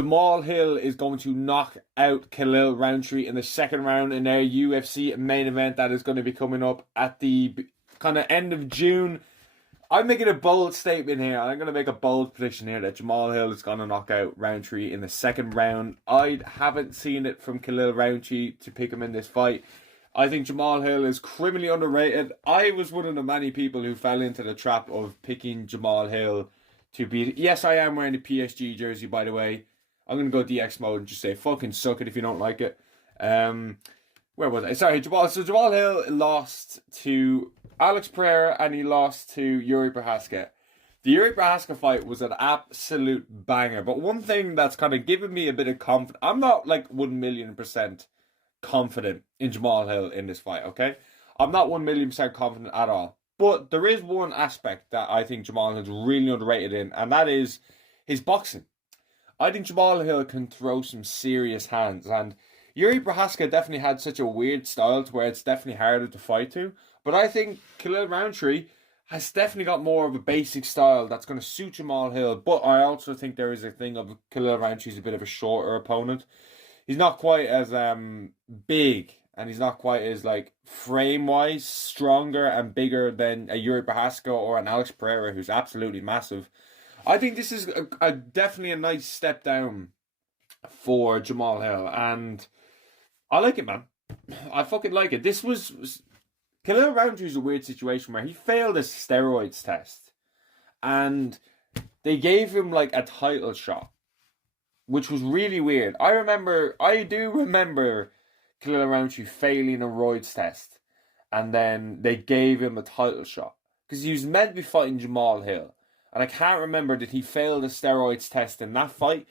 Jamahal Hill is going to knock out Khalil Rountree in the second round in their UFC main event that is going to be coming up at the kind of end of June. I'm making a bold statement here. I'm going to make a bold prediction here that Jamahal Hill is going to knock out Rountree in the second round. I haven't seen it from Khalil Rountree to pick him in this fight. I think Jamahal Hill is criminally underrated. I was one of the many people who fell into the trap of picking Jamahal Hill to beat. Yes, I am wearing the PSG jersey, by the way. I'm going to go DX mode and just say, fucking suck it if you don't like it. Where was I? Sorry, Jamahal Hill lost to Alex Pereira and he lost to Yuri Prochazka. The Yuri Prochazka fight was an absolute banger. But one thing that's kind of given me a bit of confidence, I'm not like 1,000,000% confident in Jamahal Hill in this fight, okay? I'm not 1,000,000% confident at all. But there is one aspect that I think Jamahal Hill is really underrated in, and that is his boxing. I think Jamahal Hill can throw some serious hands, and Yuri Prochazka definitely had such a weird style to where it's definitely harder to fight to. But I think Khalil Rountree has definitely got more of a basic style that's going to suit Jamahal Hill. But I also think there is a thing of Khalil Rountree is a bit of a shorter opponent. He's not quite as big, and he's not quite as like frame-wise stronger and bigger than a Yuri Prochazka or an Alex Pereira, who's absolutely massive. I think this is definitely a nice step down for Jamahal Hill, and I like it, man. I fucking like it. This was Khalil Roundtree's a weird situation where he failed a steroids test, and they gave him like a title shot, which was really weird. I do remember Khalil Rountree failing a roids test, and then they gave him a title shot because he was meant to be fighting Jamahal Hill. And I can't remember, did he fail the steroids test in that fight?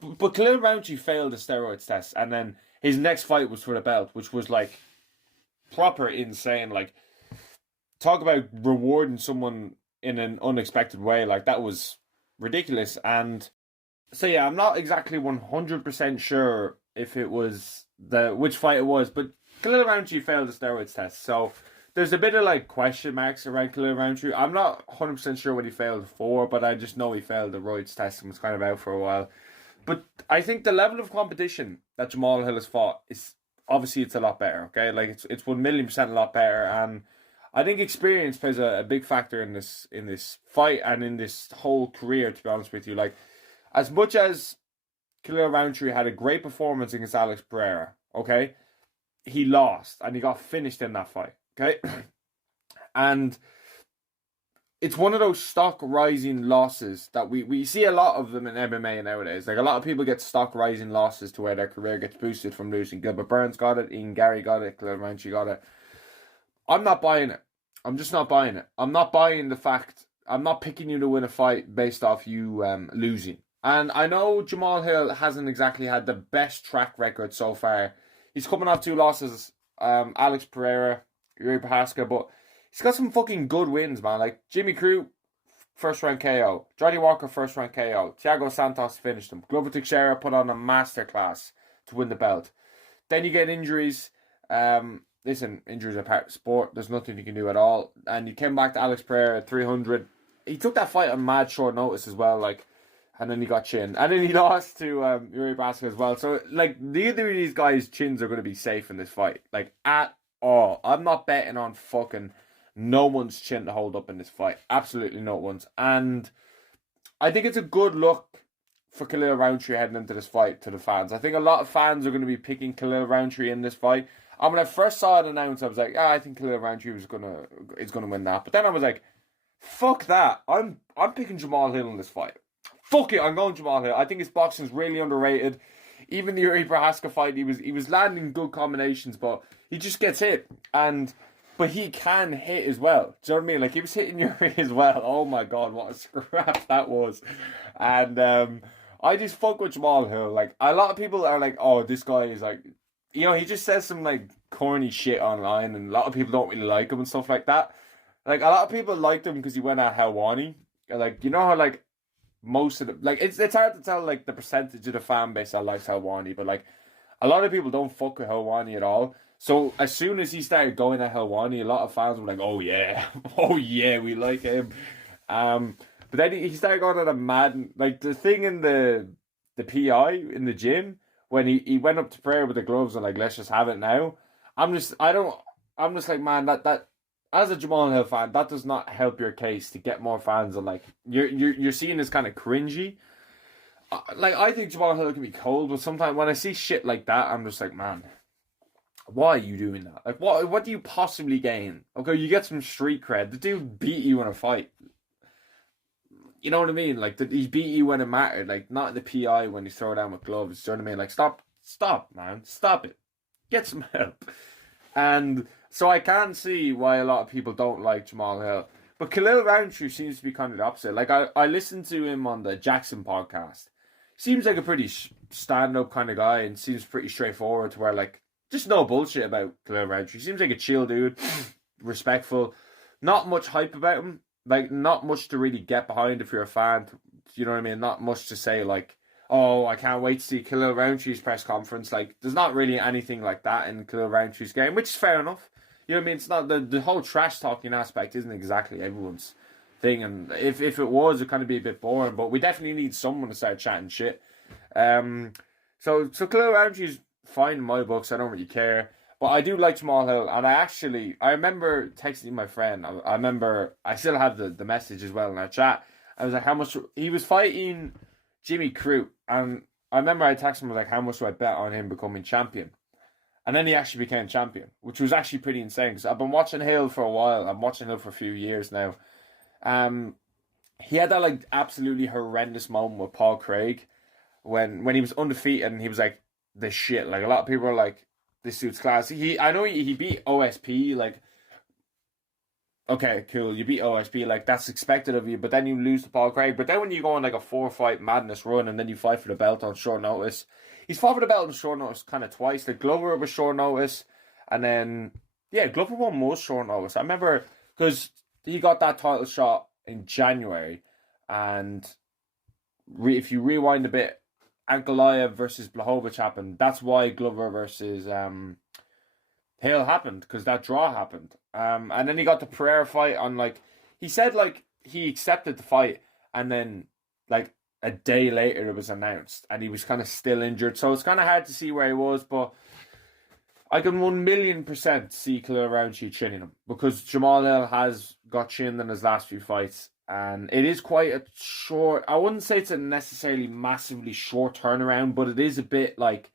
But Khalil Rountree failed the steroids test, and then his next fight was for the belt, which was like proper insane. Like, talk about rewarding someone in an unexpected way. Like, that was ridiculous. And so yeah, I'm not exactly 100% sure if it was which fight it was, but Khalil Rountree failed the steroids test. So there's a bit of like question marks around Khalil Rountree. I'm not 100% sure what he failed for, but I just know he failed the roids test and was kind of out for a while. But I think the level of competition that Jamahal Hill has fought is obviously it's a lot better. Okay, like it's 1,000,000% a lot better, and I think experience plays a big factor in this fight and in this whole career. To be honest with you, like as much as Khalil Rountree had a great performance against Alex Pereira, okay, he lost and he got finished in that fight. Okay, and it's one of those stock rising losses that we see a lot of them in MMA nowadays. Like a lot of people get stock rising losses to where their career gets boosted from losing. Gilbert Burns got it, Ian Gary got it, Khalil Rountree got it. I'm not buying it. I'm just not buying it. I'm not buying the fact. I'm not picking you to win a fight based off you losing. And I know Jamahal Hill hasn't exactly had the best track record so far. He's coming off 2 losses. Alex Pereira, Yuri Prochazka, but he's got some fucking good wins, man. Like Jimmy Crute, first round KO. Johnny Walker, first round KO. Thiago Santos finished him. Glover Teixeira put on a masterclass to win the belt. Then you get injuries. Listen, injuries are part of sport. There's nothing you can do at all. And you came back to Alex Pereira at 300. He took that fight on mad short notice as well, like, and then he got chinned. And then he lost to Yuri Prochazka as well. So, like, neither of these guys' chins are going to be safe in this fight. Like, at all. I'm not betting on fucking no one's chin to hold up in this fight. Absolutely no one's. And I think it's a good look for Khalil Rountree heading into this fight to the fans. I think a lot of fans are going to be picking Khalil Rountree in this fight. And when I first saw it announced, I was like, I think Khalil Rountree is gonna win that. But then I was like, fuck that. I'm picking Jamahal Hill in this fight. Fuck it, I'm going Jamahal Hill. I think his boxing's really underrated. Even the Yuri Prochazka fight, he was landing good combinations, but he just gets hit. But he can hit as well. Do you know what I mean? Like, he was hitting Yuri as well. Oh my god, what a scrap that was. And I just fuck with Jamahal Hill. Like, a lot of people are like, oh, this guy is like, you know, he just says some like corny shit online, and a lot of people don't really like him and stuff like that. Like, a lot of people liked him because he went at Helwani. Like, you know how like most of the, like, it's hard to tell like the percentage of the fan base that likes Helwani, but like a lot of people don't fuck with Helwani at all. So as soon as he started going at Helwani, a lot of fans were like, oh yeah, oh yeah, we like him. But then he started going at a mad, like the thing in the the PI in the gym when he went up to prayer with the gloves and like, let's just have it now. I'm just like, man, that as a Jamahal Hill fan, that does not help your case to get more fans. And like, you're seeing this kind of cringy. Like, I think Jamahal Hill can be cold, but sometimes when I see shit like that, I'm just like, man, why are you doing that? Like, what do you possibly gain? Okay, you get some street cred. The dude beat you in a fight. You know what I mean? Like, he beat you when it mattered. Like, not the PI when you throw down with gloves. Do you know what I mean? Like, stop, man. Stop it. Get some help. And so I can see why a lot of people don't like Jamahal Hill. But Khalil Rountree seems to be kind of the opposite. Like, I listened to him on the Jackson podcast. Seems like a pretty stand-up kind of guy and seems pretty straightforward to where, like, just no bullshit about Khalil Rountree. Seems like a chill dude, respectful. Not much hype about him. Like, not much to really get behind if you're a fan. You know what I mean? Not much to say, like, oh, I can't wait to see Khalil Rountree's press conference. Like, there's not really anything like that in Khalil Rountree's game, which is fair enough. You know what I mean? It's not the whole trash talking aspect isn't exactly everyone's thing, and if it was, it'd kind of be a bit boring. But we definitely need someone to start chatting shit. So Khalil Rountree's fine in my books. I don't really care, but I do like Jamahal Hill, and I remember texting my friend. I remember I still have the message as well in our chat. I was like, how much he was fighting Jimmy Crute, and I remember I texted him, like, how much do I bet on him becoming champion? And then he actually became champion, which was actually pretty insane. Because I've been watching Hill for a while. I'm watching Hill for a few years now. He had that like absolutely horrendous moment with Paul Craig when he was undefeated and he was like the shit. Like, a lot of people are like, this suits class. I know he beat OSP. Like, okay, cool. You beat OSP. Like, that's expected of you. But then you lose to Paul Craig. But then when you go on like a 4-fight madness run and then you fight for the belt on short notice. He's fought for the belt on short notice kind of twice. The Glover was short notice. And then, yeah, Glover won most short notice. I remember because he got that title shot in January. And if you rewind a bit, Ankalaev versus Blachowicz happened. That's why Glover versus Hill happened. Because that draw happened. And then he got the Pereira fight on, like, he said, like, he accepted the fight. And then, like, a day later it was announced and he was kind of still injured, so it's kind of hard to see where he was, but I can 1,000,000% see Khalil Rountree chinning him because Jamahal Hill has got chinned in his last few fights, and it is quite a short, I wouldn't say it's a necessarily massively short turnaround, but it is a bit like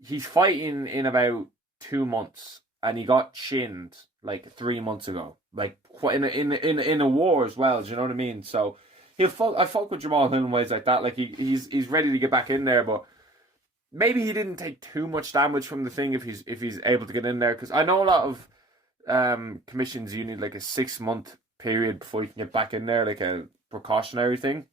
he's fighting in about 2 months and he got chinned like 3 months ago, like in a war as well, do you know what I mean? So I fuck with Jamahal Hill in ways like that. Like, he's ready to get back in there, but maybe he didn't take too much damage from the thing if he's able to get in there. Because I know a lot of commissions, you need like a 6-month period before you can get back in there, like a precautionary thing.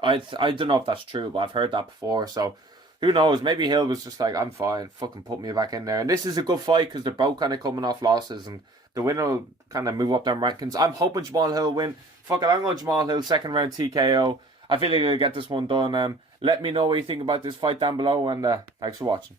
I don't know if that's true, but I've heard that before. So who knows? Maybe Hill was just like, I'm fine, fucking put me back in there. And this is a good fight because they're both kind of coming off losses, and the winner will kind of move up them rankings. I'm hoping Jamahal Hill win. Fuck it, I'm going Jamahal Hill, second round TKO. I feel like I'll get this one done. Let me know what you think about this fight down below, and thanks for watching.